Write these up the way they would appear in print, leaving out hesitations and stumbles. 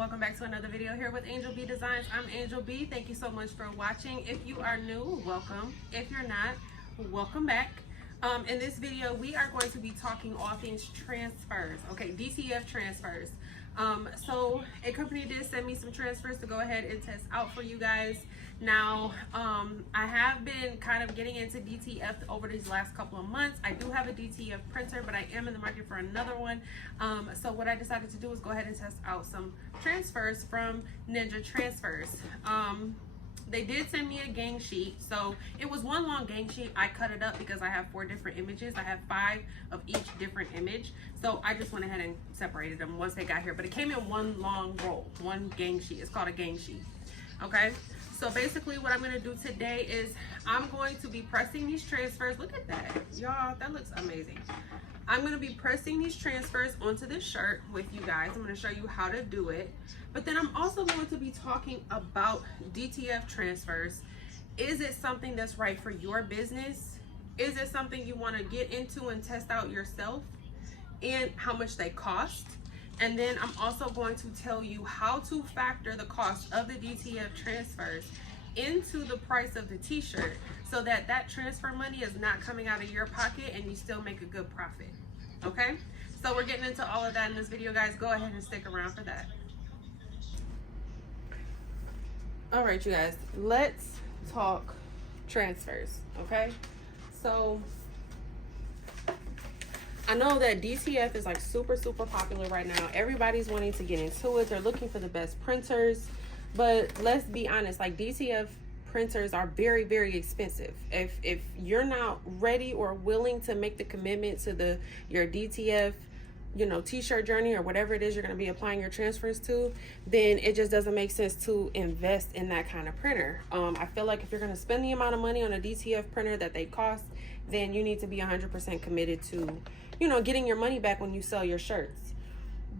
welcome back to another video here with Angel B Designs. I'm Angel B. Thank you so much for watching. If you are new, welcome. If you're not, welcome back. In this video, we are going to be talking all things transfers, okay, DTF transfers. So a company did send me some transfers to go ahead and test out for you guys. Now, I have been kind of getting into DTF over these last couple of months. I do have a DTF printer, but I am in the market for another one. So what I decided to do was go ahead and test out some transfers from Ninja Transfers. They did send me a gang sheet. So it was one long gang sheet. I cut it up because I have 4 different images. I have 5 of each different image. So I just went ahead and separated them once they got here. But it came in one long roll, one gang sheet. It's called a gang sheet. Okay. So basically what I'm going to do today is I'm going to be pressing these transfers. Look at that. Y'all, that looks amazing. I'm going to be pressing these transfers onto this shirt with you guys. I'm going to show you how to do it. But then I'm also going to be talking about DTF transfers. Is it something that's right for your business? Is it something you want to get into and test out yourself? And how much they cost? And then I'm also going to tell you how to factor the cost of the DTF transfers into the price of the t-shirt so that that transfer money is not coming out of your pocket and you still make a good profit. Okay? So we're getting into all of that in this video, guys. Go ahead and stick around for that. All right, you guys, let's talk transfers, okay? So I know that DTF is like super popular right now. Everybody's wanting to get into it. They're looking for the best printers, but let's be honest, like DTF printers are very expensive. If you're not ready or willing to make the commitment to your DTF, you know, t-shirt journey or whatever it is you're going to be applying your transfers to, then it just doesn't make sense to invest in that kind of printer. I feel like if you're going to spend the amount of money on a DTF printer that they cost, then you need to be 100% committed to, you know, getting your money back when you sell your shirts.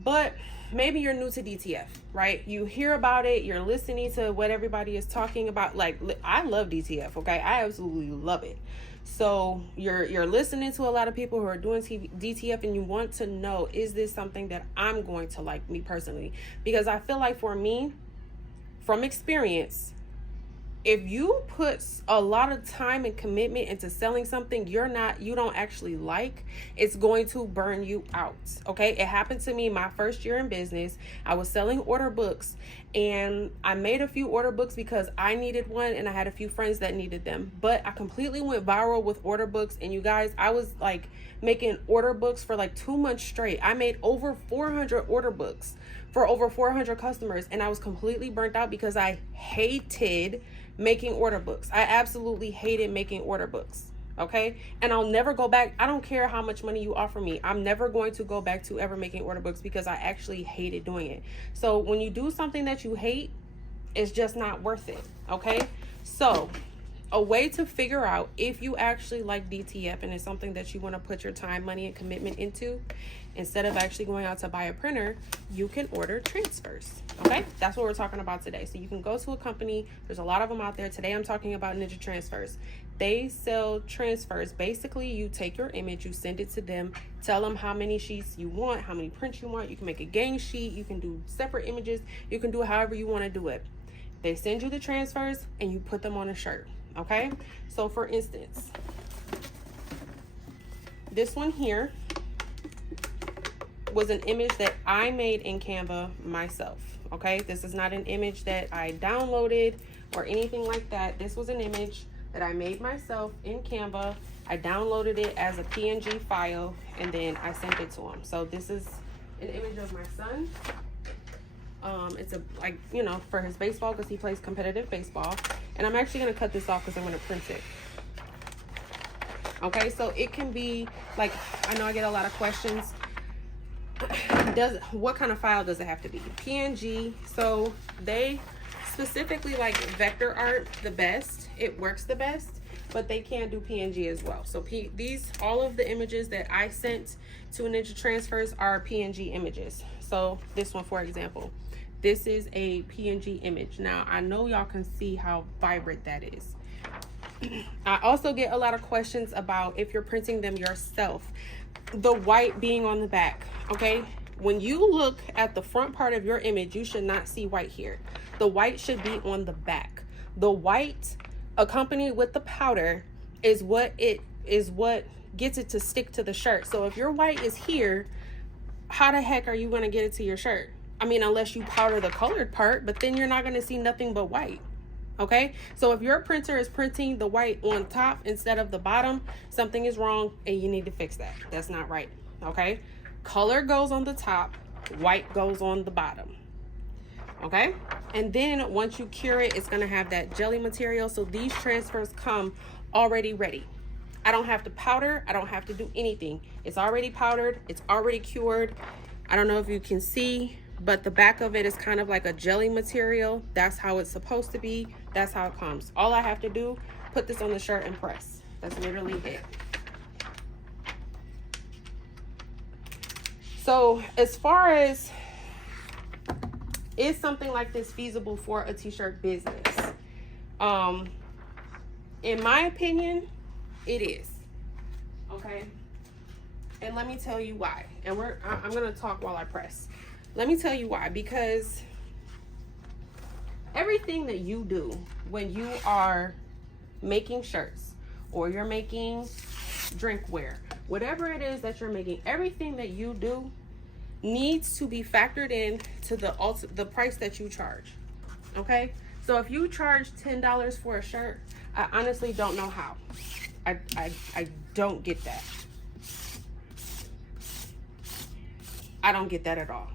But maybe you're new to DTF, right? You hear about it, you're listening to what everybody is talking about. Like, I love DTF, okay? I absolutely love it. So you're listening to a lot of people who are doing DTF and you want to know, is this something that I'm going to like, me personally? Because I feel like for me, from experience, if you put a lot of time and commitment into selling something you don't actually like, it's going to burn you out. Okay, it happened to me my first year in business. I was selling order books and I made a few order books because I needed one and I had a few friends that needed them, but I completely went viral with order books. And you guys, I was like making order books for like 2 months straight. I made over 400 order books for over 400 customers, and I was completely burnt out because I hated making order books. I absolutely hated making order books. Okay, and I'll never go back. I don't care how much money you offer me. I'm never going to go back to ever making order books because I actually hated doing it. So when you do something that you hate, it's just not worth it. Okay, so a way to figure out if you actually like DTF and it's something that you want to put your time, money, and commitment into, instead of actually going out to buy a printer, you can order transfers. Okay, that's what we're talking about today. So you can go to a company. There's a lot of them out there. Today I'm talking about Ninja Transfers. They sell transfers. Basically, you take your image, you send it to them, tell them how many sheets you want, how many prints you want. You can make a gang sheet, you can do separate images, you can do however you want to do it. They send you the transfers and you put them on a shirt. Okay, so for instance, this one here was an image that I made in Canva myself. Okay, this is not an image that I downloaded or anything like that. This was an image that I made myself in Canva. I downloaded it as a PNG file and then I sent it to him. So this is an image of my son. It's a, like, you know, for his baseball, because he plays competitive baseball. And I'm actually going to cut this off because I'm going to print it. Okay, so it can be like, I know I get a lot of questions. What kind of file does it have to be? PNG. So they specifically like vector art the best. It works the best, but they can do PNG as well. So all of the images that I sent to Ninja Transfers are PNG images. So this one, for example, this is a PNG image. Now I know y'all can see how vibrant that is. I also get a lot of questions about if you're printing them yourself, the white being on the back. Okay, when you look at the front part of your image, you should not see white here. The white should be on the back. The white accompanied with the powder is what gets it to stick to the shirt. So if your white is here, how the heck are you going to get it to your shirt? I mean, unless you powder the colored part, but then you're not going to see nothing but white. Okay, so if your printer is printing the white on top instead of the bottom, something is wrong and you need to fix that. That's not right. Okay, color goes on the top, white goes on the bottom. Okay, and then once you cure it, it's going to have that jelly material. So these transfers come already ready. I don't have to powder. I don't have to do anything. It's already powdered. It's already cured. I don't know if you can see, but the back of it is kind of like a jelly material. That's how it's supposed to be. That's how it comes. All I have to do, put this on the shirt and press. That's literally it. So as far as, is something like this feasible for a t-shirt business? In my opinion, it is. Okay. And let me tell you why. And I'm going to talk while I press. Let me tell you why. Because everything that you do when you are making shirts or you're making drinkware, whatever it is that you're making, everything that you do needs to be factored in to the price that you charge. Okay? So if you charge $10 for a shirt, I honestly don't know how. I don't get that. I don't get that at all.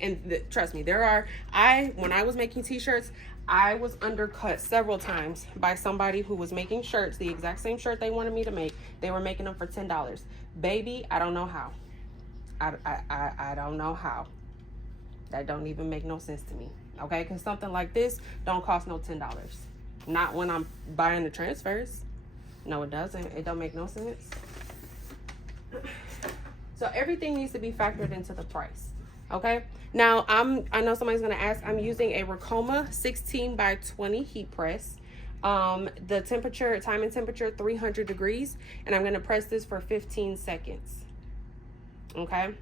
And trust me, when I was making t-shirts, I was undercut several times by somebody who was making shirts, the exact same shirt they wanted me to make. They were making them for $10. Baby, I don't know how. I don't know how. That don't even make no sense to me. Okay, because something like this don't cost no $10. Not when I'm buying the transfers. No, it doesn't. It don't make no sense. So everything needs to be factored into the price. Okay. Now I know somebody's gonna ask. I'm using a Ricoma 16x20 heat press. The temperature, time and temperature, 300 degrees, and I'm gonna press this for 15 seconds. Okay.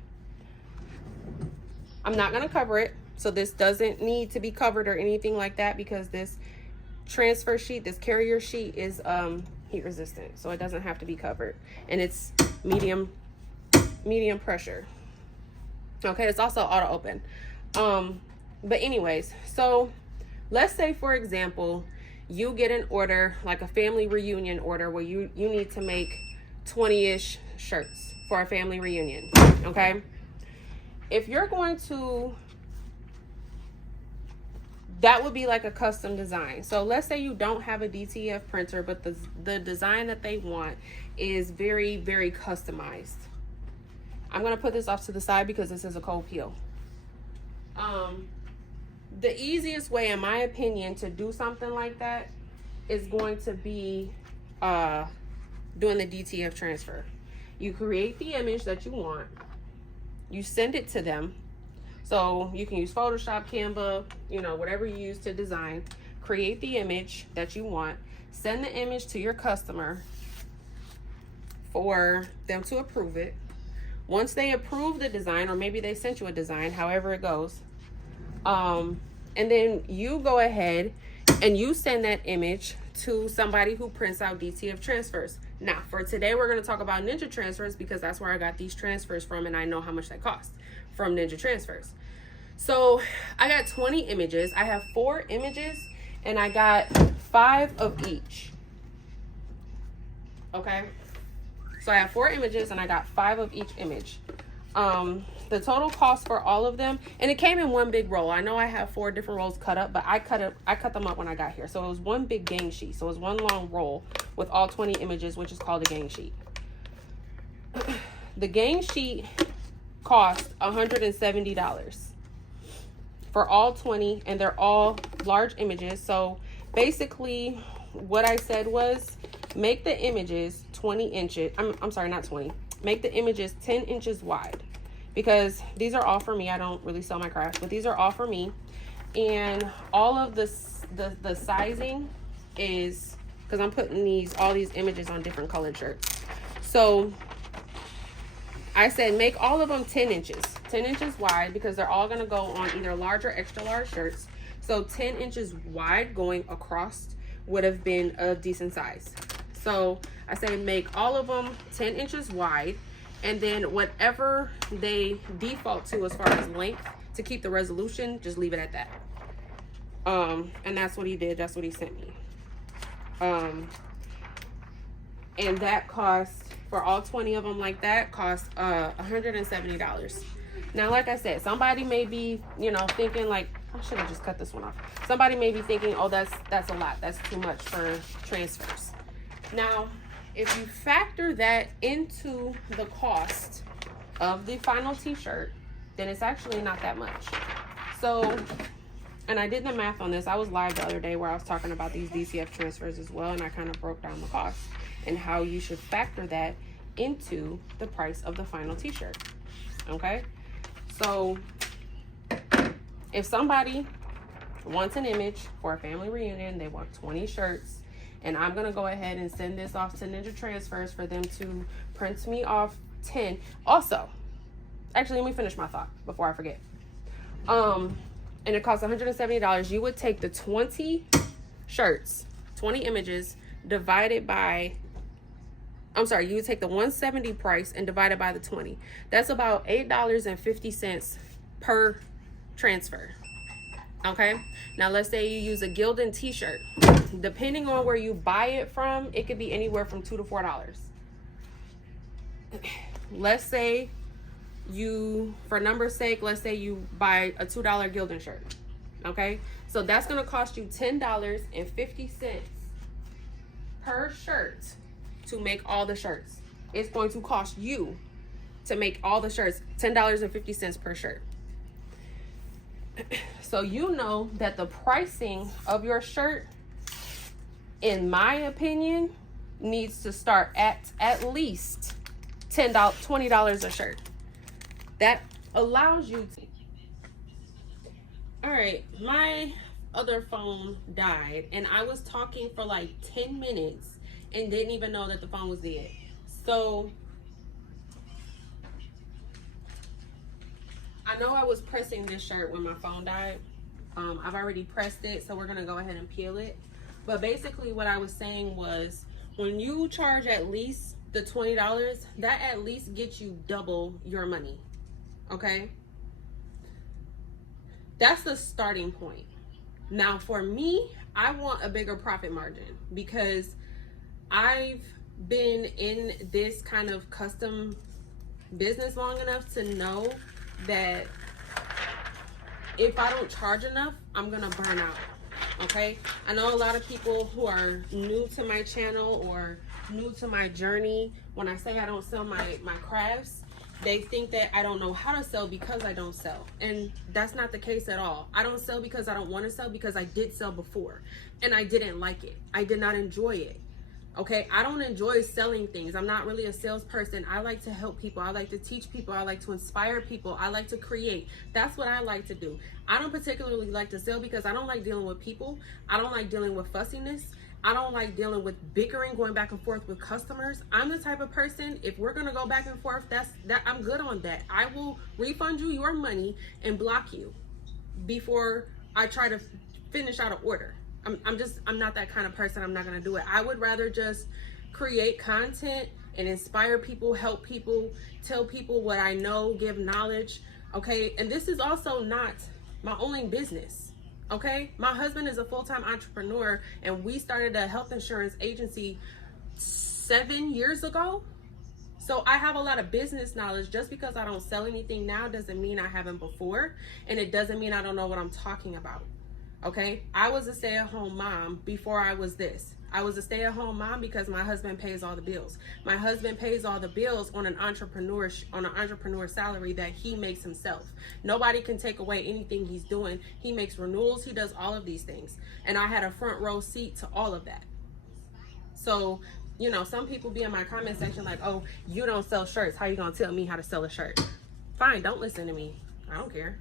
I'm not gonna cover it, so this doesn't need to be covered or anything like that because this transfer sheet, this carrier sheet is heat resistant, so it doesn't have to be covered, and it's medium pressure. Okay, it's also auto open. But anyways, so let's say for example you get an order, like a family reunion order, where you need to make 20-ish shirts for a family reunion. Okay, if you're going to, that would be like a custom design. So let's say you don't have a DTF printer, but the design that they want is very, very customized. I'm going to put this off to the side because this is a cold peel. The easiest way, in my opinion, to do something like that is going to be doing the DTF transfer. You create the image that you want. You send it to them. So you can use Photoshop, Canva, whatever you use to design. Create the image that you want. Send the image to your customer for them to approve it. Once they approve the design, or maybe they sent you a design, however it goes, and then you go ahead and you send that image to somebody who prints out DTF transfers. Now, for today, we're going to talk about Ninja transfers because that's where I got these transfers from, and I know how much they cost from Ninja transfers. So I got 20 images. I have 4 images, and I got 5 of each. Okay. So I have 4 images and I got 5 of each image. The total cost for all of them, and it came in one big roll. I know I have 4 different rolls cut up, but I cut them up when I got here. So it was one big gang sheet. So it was one long roll with all 20 images, which is called a gang sheet. The gang sheet cost $170 for all 20, and they're all large images. So basically what I said was, make the images 20 inches. I'm sorry, not 20. Make the images 10 inches wide, because these are all for me. I don't really sell my craft, but these are all for me. And all of the sizing is because I'm putting all these images on different colored shirts. So I said make all of them 10 inches. 10 inches wide, because they're all going to go on either large or extra large shirts. So 10 inches wide going across would have been a decent size. So I say make all of them 10 inches wide, and then whatever they default to as far as length to keep the resolution, just leave it at that. And that's what he did. That's what he sent me. And that cost, for all 20 of them like that, cost $170. Now, like I said, somebody may be, you know, thinking like, I should have just cut this one off. Somebody may be thinking, oh, that's a lot. That's too much for transfers. Now, if you factor that into the cost of the final t-shirt, then it's actually not that much. So, and I did the math on this. I was live the other day where I was talking about these DTF transfers as well, and I kind of broke down the cost and how you should factor that into the price of the final t-shirt. Okay? So, if somebody wants an image for a family reunion, they want 20 shirts, and I'm going to go ahead and send this off to Ninja Transfers for them to print me off 10. Also, actually, let me finish my thought before I forget. And it costs $170. You would take the 20 shirts, 20 images, divided by, I'm sorry, you would take the $170 price and divide it by the 20. That's about $8.50 per transfer. Okay, now let's say you use a Gildan t-shirt. Depending on where you buy it from, it could be anywhere from $2 to $4. Let's say you, for number's sake, let's say you buy a $2 Gildan shirt. Okay, so that's going to cost you $10.50 per shirt to make all the shirts. It's going to cost you to make all the shirts $10.50 per shirt. So you know that the pricing of your shirt, in my opinion, needs to start at least $20 a shirt. That allows you to. All right, my other phone died, and I was talking for like 10 minutes and didn't even know that the phone was dead. So I know I was pressing this shirt when my phone died. I've already pressed it, so we're gonna go ahead and peel it. But basically what I was saying was, when you charge at least the $20, that at least gets you double your money. Okay? That's the starting point. Now for me, I want a bigger profit margin, because I've been in this kind of custom business long enough to know that if I don't charge enough, I'm gonna burn out. Okay, I know a lot of people who are new to my channel or new to my journey, when I say I don't sell my crafts, they think that I don't know how to sell because I don't sell. And that's not the case at all. I don't sell because I don't want to sell, because I did sell before and I didn't like it. I did not enjoy it. Okay, I don't enjoy selling things. I'm not really a salesperson. I like to help people. I like to teach people. I like to inspire people. I like to create. That's what I like to do. I don't particularly like to sell because I don't like dealing with people. I don't like dealing with fussiness. I don't like dealing with bickering, going back and forth with customers. I'm the type of person, if we're gonna go back and forth, I'm good on that. I will refund you your money and block you before I try to finish out an order. I'm not that kind of person. I'm not gonna do it. I would rather just create content and inspire people, help people, tell people what I know, give knowledge. Okay, and this is also not my only business. Okay, my husband is a full-time entrepreneur, and we started a health insurance agency 7 years ago. So I have a lot of business knowledge. Just because I don't sell anything now doesn't mean I haven't before, and it doesn't mean I don't know what I'm talking about. Okay, I was a stay-at-home mom before I was this. I was a stay-at-home mom because my husband pays all the bills. My husband pays all the bills on an entrepreneur salary that he makes himself. Nobody can take away anything he's doing. He makes renewals. He does all of these things, and I had a front row seat to all of that. So, you know, some people be in my comment section like, "Oh, you don't sell shirts. How you gonna tell me how to sell a shirt?" Fine, don't listen to me. I don't care.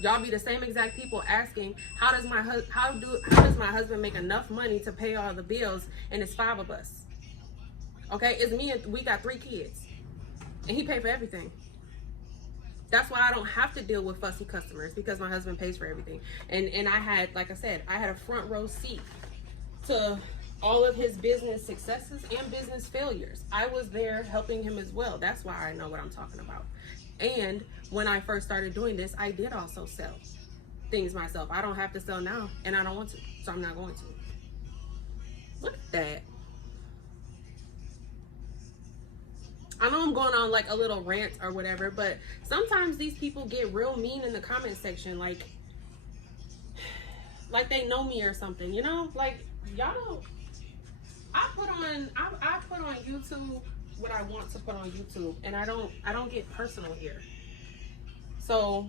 Y'all be the same exact people asking, how does my husband make enough money to pay all the bills, and it's 5 of us? Okay, it's me and we got 3 kids, and he paid for everything. That's why I don't have to deal with fussy customers, because my husband pays for everything. And I had, like I said, I had a front row seat to all of his business successes and business failures. I was there helping him as well. That's why I know what I'm talking about. And when I first started doing this, I did also sell things myself. I don't have to sell now, and I don't want to, so I'm not going to. Look at that. I know I'm going on like a little rant or whatever, but sometimes these people get real mean in the comment section, like they know me or something, you know? Like, y'all don't, I put on YouTube what I want to put on YouTube, and I don't get personal here. So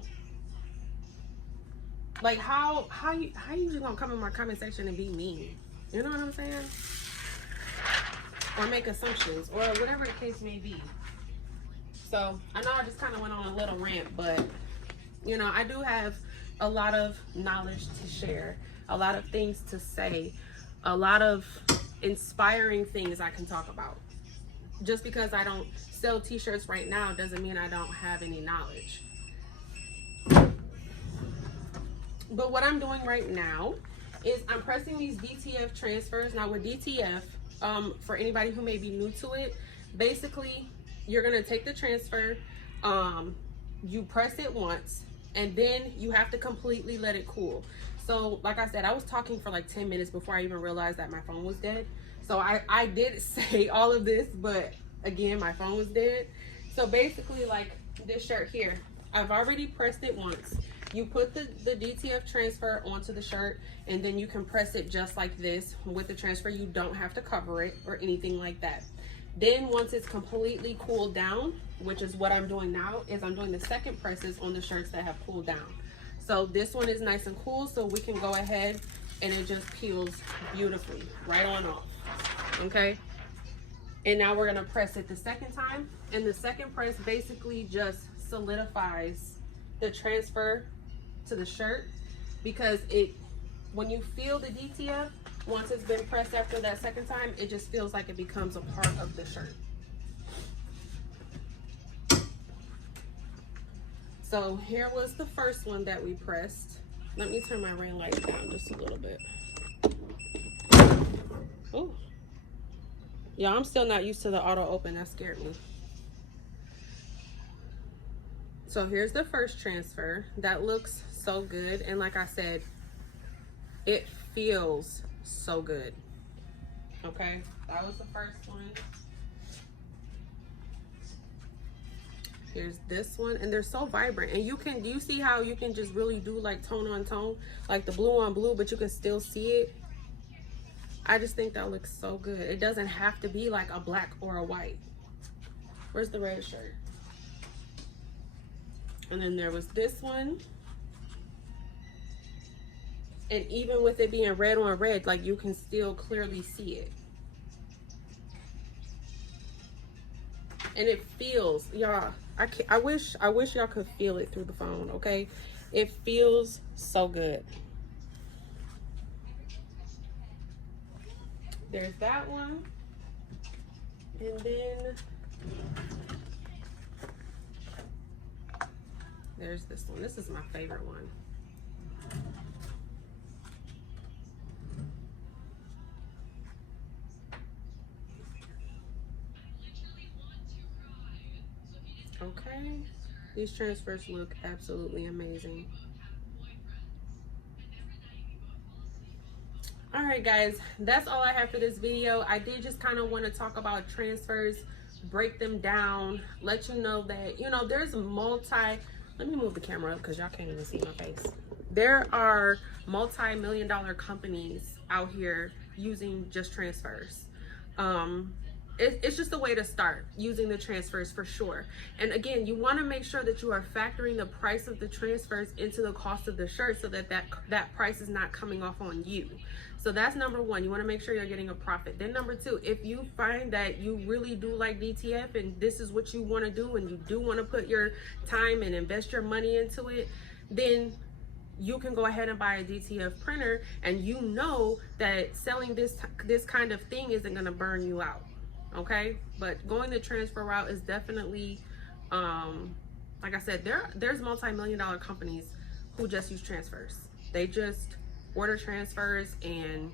like, how you just gonna come in my comment section and be mean? You know what I'm saying? Or make assumptions, or whatever the case may be. So I know I just kind of went on a little rant, but you know, I do have a lot of knowledge to share, a lot of things to say, a lot of inspiring things I can talk about. Just because I don't sell t-shirts right now doesn't mean I don't have any knowledge. But what I'm doing right now is I'm pressing these DTF transfers. Now with DTF, for anybody who may be new to it, basically you're gonna take the transfer, you press it once, and then you have to completely let it cool. So like I said, I was talking for like 10 minutes before I even realized that my phone was dead. So I did say all of this, but again, my phone was dead. So basically, like this shirt here, I've already pressed it once. You put the DTF transfer onto the shirt, and then you can press it just like this. With the transfer, you don't have to cover it or anything like that. Then once it's completely cooled down, which is what I'm doing now, is I'm doing the second presses on the shirts that have cooled down. So this one is nice and cool, so we can go ahead and it just peels beautifully right on off. Okay, and now we're gonna press it the second time, and the second press basically just solidifies the transfer to the shirt, because when you feel the DTF, once it's been pressed after that second time, it just feels like it becomes a part of the shirt. So here was the first one that we pressed. Let me turn my ring light down just a little bit. Oh, yeah, I'm still not used to the auto open. That scared me. So here's the first transfer. That looks so good, and like I said, it feels so good. Okay, that was the first one. Here's this one, and they're so vibrant, and you see how you can just really do like tone on tone, like the blue on blue, but you can still see it. I just think that looks so good. It doesn't have to be like a black or a white. Where's the red shirt? And then there was this one, and even with it being red on red, like you can still clearly see it. And it feels, y'all, I wish y'all could feel it through the phone. Okay, it feels so good. There's that one, and then there's this one. This is my favorite one. Okay, these transfers look absolutely amazing. All right, guys, that's all I have for this video. I did just kind of want to talk about transfers, break them down, let you know that, you know, there's let me move the camera up because y'all can't even see my face. There are multi-million-dollar companies out here using just transfers. It's just a way to start using the transfers for sure. And again, you want to make sure that you are factoring the price of the transfers into the cost of the shirt, so that price is not coming off on you. So that's number one. You want to make sure you're getting a profit. Then number two, if you find that you really do like DTF and this is what you want to do, and you do want to put your time and invest your money into it, then you can go ahead and buy a DTF printer, and you know that selling this kind of thing isn't going to burn you out. okay? But going the transfer route is definitely, like I said, there's multi-million-dollar companies who just use transfers. They just order transfers and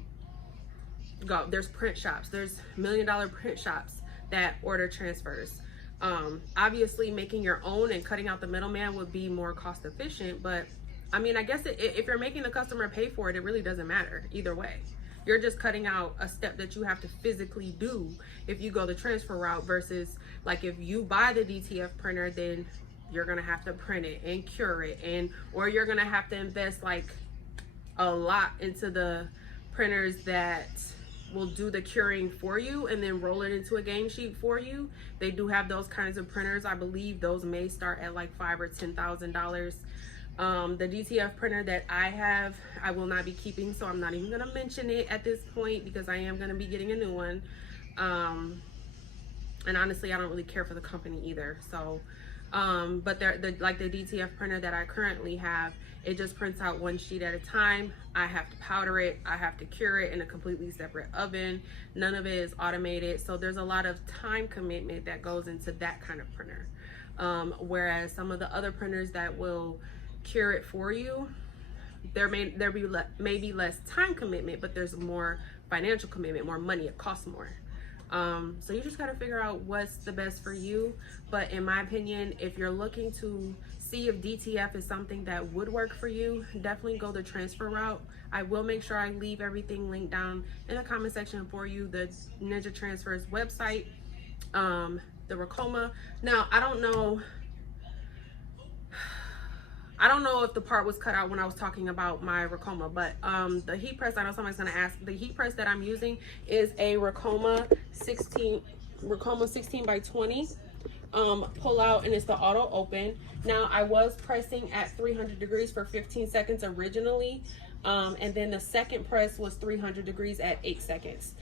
go. There's print shops. There's million-dollar print shops that order transfers. Obviously, making your own and cutting out the middleman would be more cost efficient, but I mean, I guess if you're making the customer pay for it, it really doesn't matter either way. You're just cutting out a step that you have to physically do if you go the transfer route, versus like if you buy the DTF printer, then you're gonna have to print it and cure it, or you're gonna have to invest like a lot into the printers that will do the curing for you and then roll it into a gang sheet for you. They do have those kinds of printers. I believe those may start at like $5,000 or $10,000. The DTF printer that I have, I will not be keeping, so I'm not even gonna mention it at this point because I am gonna be getting a new one. And honestly, I don't really care for the company either. So, but like the DTF printer that I currently have, it just prints out one sheet at a time. I have to powder it, I have to cure it in a completely separate oven. None of it is automated, so there's a lot of time commitment that goes into that kind of printer. Whereas some of the other printers that will cure it for you, there may be less time commitment, but there's more financial commitment, more money. It costs more. So you just got to figure out what's the best for you. But in my opinion, if you're looking to see if DTF is something that would work for you, definitely go the transfer route. I will make sure I leave everything linked down in the comment section for you. The Ninja Transfers website, the Racoma. Now, I don't know if the part was cut out when I was talking about my Racoma, but the heat press, I know somebody's gonna ask, the heat press that I'm using is a Racoma 16 by 20 pull out, and it's the auto open. Now, I was pressing at 300 degrees for 15 seconds originally, and then the second press was 300 degrees at 8 seconds.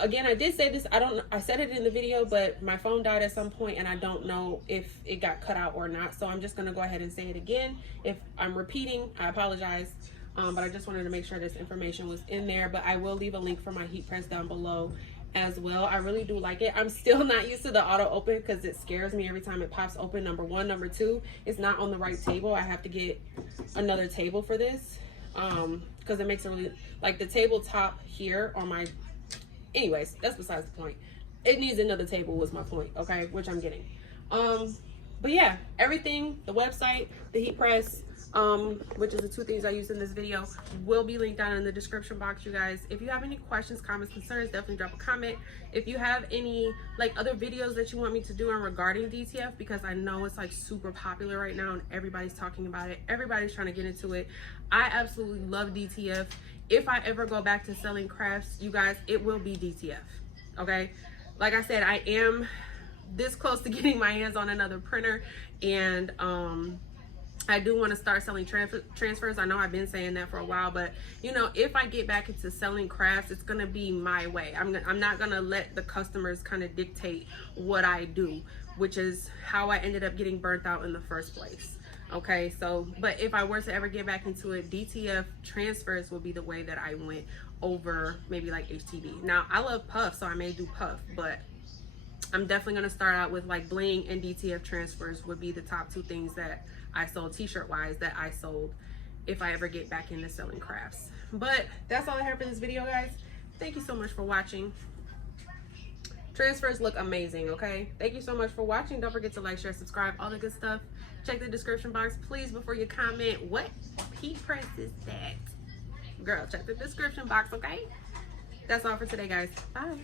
Again, I did say this, I said it in the video, but my phone died at some point and I don't know if it got cut out or not. So I'm just gonna go ahead and say it again. If I'm repeating, I apologize. But I just wanted to make sure this information was in there, but I will leave a link for my heat press down below as well. I really do like it. I'm still not used to the auto open because it scares me every time it pops open. Number one. Number two, it's not on the right table. I have to get another table for this because it makes it really, like the tabletop here on my, anyways, that's besides the point. It needs another table was my point, okay, which I'm getting. But yeah, everything, the website, the heat press, which is the two things I used in this video, will be linked down in the description box, you guys. If you have any questions, comments, concerns, definitely drop a comment. If you have any like other videos that you want me to do on regarding DTF, because I know it's like super popular right now and everybody's talking about it, everybody's trying to get into it. I absolutely love DTF. If I ever go back to selling crafts, you guys, it will be DTF, okay? Like I said, I am this close to getting my hands on another printer, and I do want to start selling transfers. I know I've been saying that for a while, but you know, if I get back into selling crafts, it's gonna be my way. I'm not gonna let the customers kind of dictate what I do, which is how I ended up getting burnt out in the first place. Okay, so, but if I were to ever get back into it, DTF transfers will be the way that I went over maybe like HTV. Now, I love puff, so I may do puff, but I'm definitely gonna start out with like bling, and DTF transfers would be the top two things that I sold t-shirt wise that I sold if I ever get back into selling crafts. But that's all I have for this video, guys. Thank you so much for watching. Transfers look amazing, okay? Thank you so much for watching. Don't forget to like, share, subscribe, all the good stuff. Check the description box, please, before you comment. What heat press is that? Girl, check the description box, okay? That's all for today, guys. Bye.